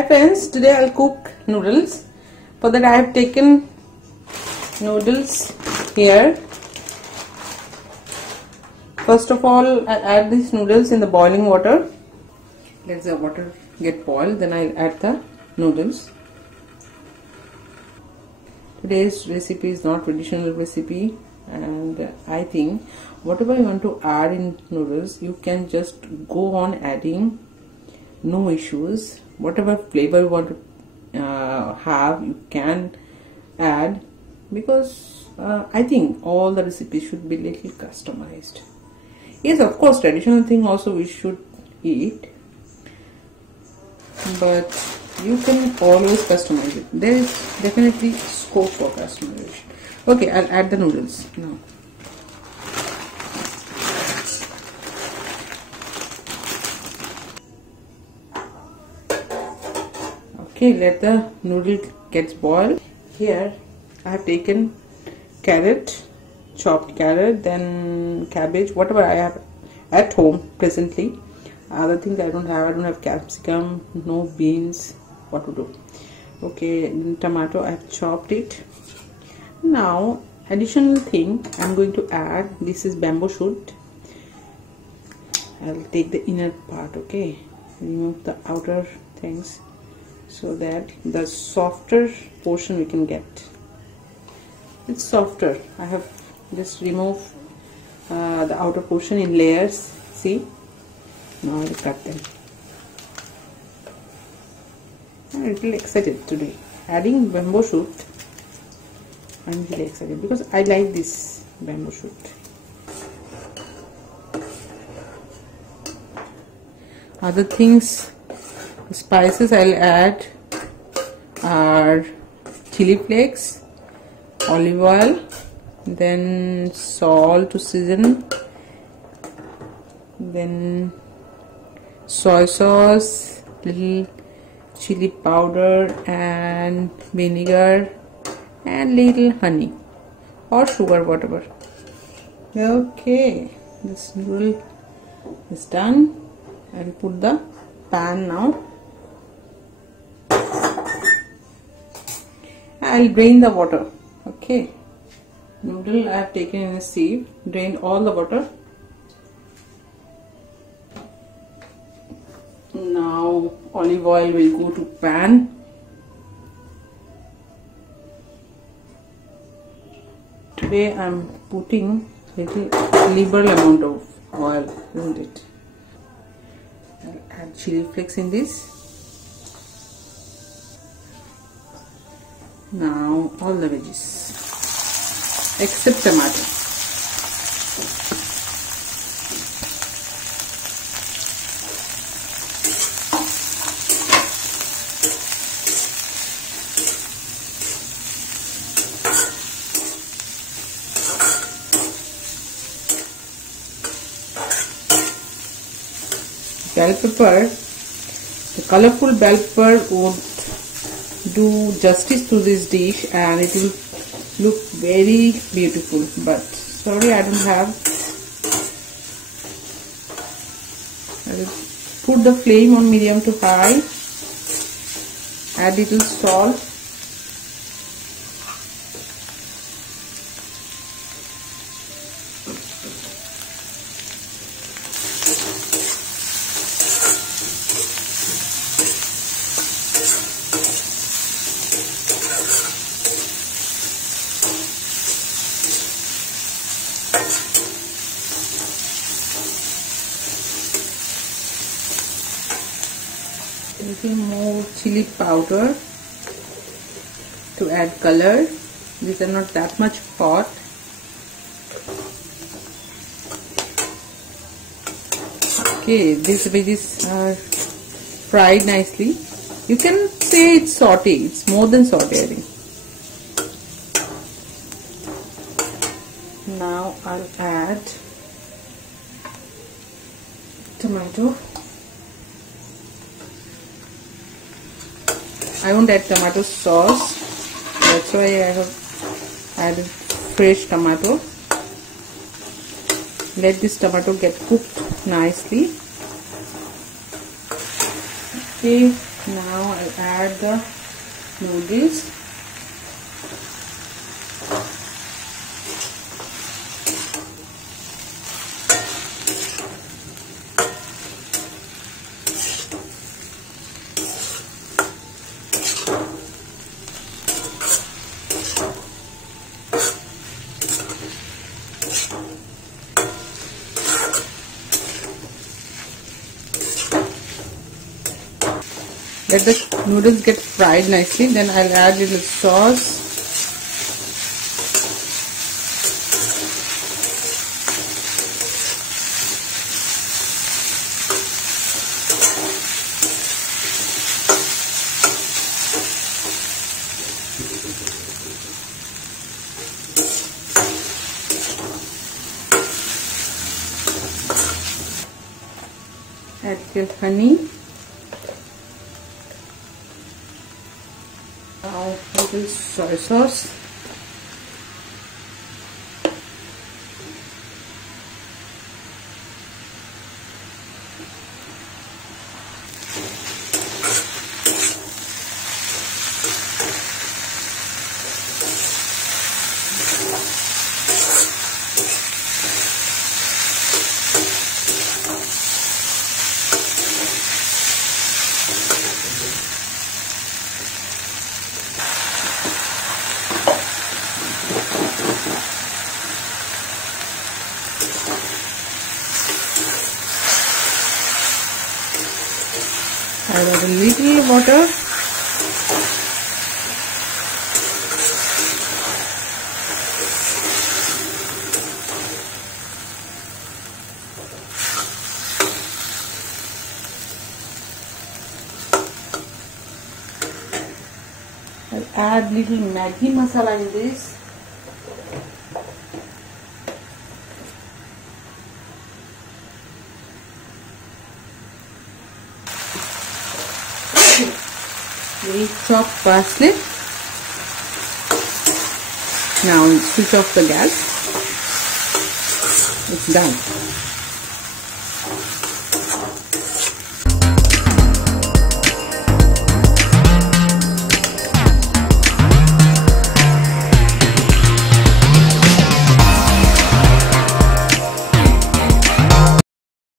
Hi friends, today I'll cook noodles. For that I have taken noodles here. First of all, I'll add these noodles in the boiling water. Let the water get boiled, then I'll add the noodles. Today's recipe is not traditional recipe, and I think whatever you want to add in noodles, you can just go on adding, no issues. Whatever flavor you want to have, you can add, because I think all the recipes should be little customized. Yes, of course, traditional thing also we should eat, but you can always customize it. There is definitely scope for customization. Okay, I'll add the noodles now. Okay, let the noodle gets boiled. Here I have taken carrot, chopped carrot, then cabbage, whatever I have at home presently. Other things I don't have capsicum, no beans, what to do. Okay, tomato, I have chopped it. Now additional thing I'm going to add, this is bamboo shoot. I'll take the inner part, okay, remove the outer things so that the softer portion we can get. It's softer. I have just removed the outer portion in layers. See, now I'll cut them. I'm a little excited today. Adding bamboo shoot, I'm really excited because I like this bamboo shoot. Other things, spices I'll add are chili flakes, olive oil, then salt to season, then soy sauce, little chili powder and vinegar, and little honey or sugar, whatever. Okay, this noodle is done. I'll put the pan now. I'll drain the water. Okay, noodle I have taken in a sieve, drained all the water. Now olive oil will go to pan. Today I am putting little liberal amount of oil, isn't it? I'll add chili flakes in this. Now all the veggies except tomato. Bell pepper, the colorful bell pepper would do justice to this dish and it will look very beautiful, but sorry I don't have. I will put the flame on medium to high, add little salt, a little more chili powder to add color. These are not that much hot. Okay, these veggies are fried nicely. You can say it's saute. It's more than saute, I think. Now I'll add tomato. I won't add tomato sauce, that's why I have added fresh tomato. Let this tomato get cooked nicely. Okay, Now I'll add the noodles. Let the noodles get fried nicely, then I'll add little sauce. Add your honey. Now little soy sauce. I'll add a little water. I'll add little Maggi masala in this. Little chopped parsley. Now switch off the gas. It's done.